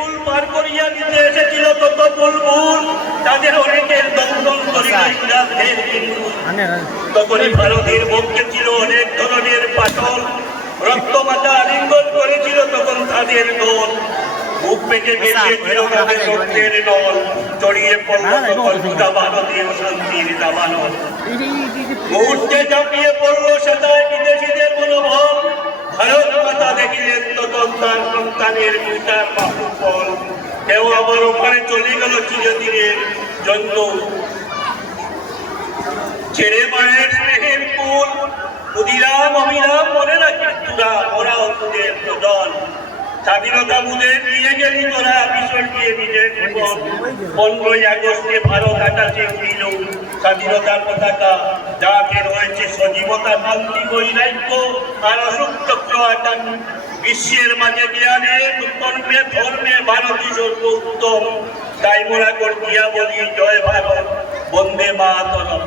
পুল পার করিয়া দিতে এসেছিল কত বুলবুল, তাদের অনেকের দংশন করিল ইংরাজদের হিন্দু। তখনই ভারতের পক্ষে ছিল অনেক ধরনের পাটল, রক্তমাতা আলিঙ্গন করেছিল তখন তাদের দল। বুক পেটে বেরিয়েছিল তাদের রক্তের নল, জড়িয়ে পড়ল তখন গোটা ভারতীয় শান্তির দাবানল। মুহূর্তে ঝাঁপিয়ে পড়ল সেটায় বিদেশিদের মনোবল, ভারত মাতা দেখিলেন তখন তার সন্তানের পিতার বাহুফল। কেউ আবার ওখানে চলে গেল চিরদিনের জন্য, ছেড়ে মায়ের স্নেহের কুল। ক্ষুদিরাম অবিরাম মনে রাখি তুরা ওরা অন্যদের প্রজন। স্বাধীনতা বুঝে নিয়ে গেলি তোরা বিসর্জিয়ে নিজের জীবন। 15ই আগস্টে ভারত আকাশে উড়িল স্বাধীনতার পতাকা, যাতে রয়েছে সজীবতা, শান্তি, বৈরাগ্য আর অশোক চক্র আটান। বিশ্বের মাঝে জ্ঞানে কর্মে ধর্মে ভারতই সর্বোত্তম। তাই মোরা করিয়া বলি জয় ভারত, বন্দে মাতরম।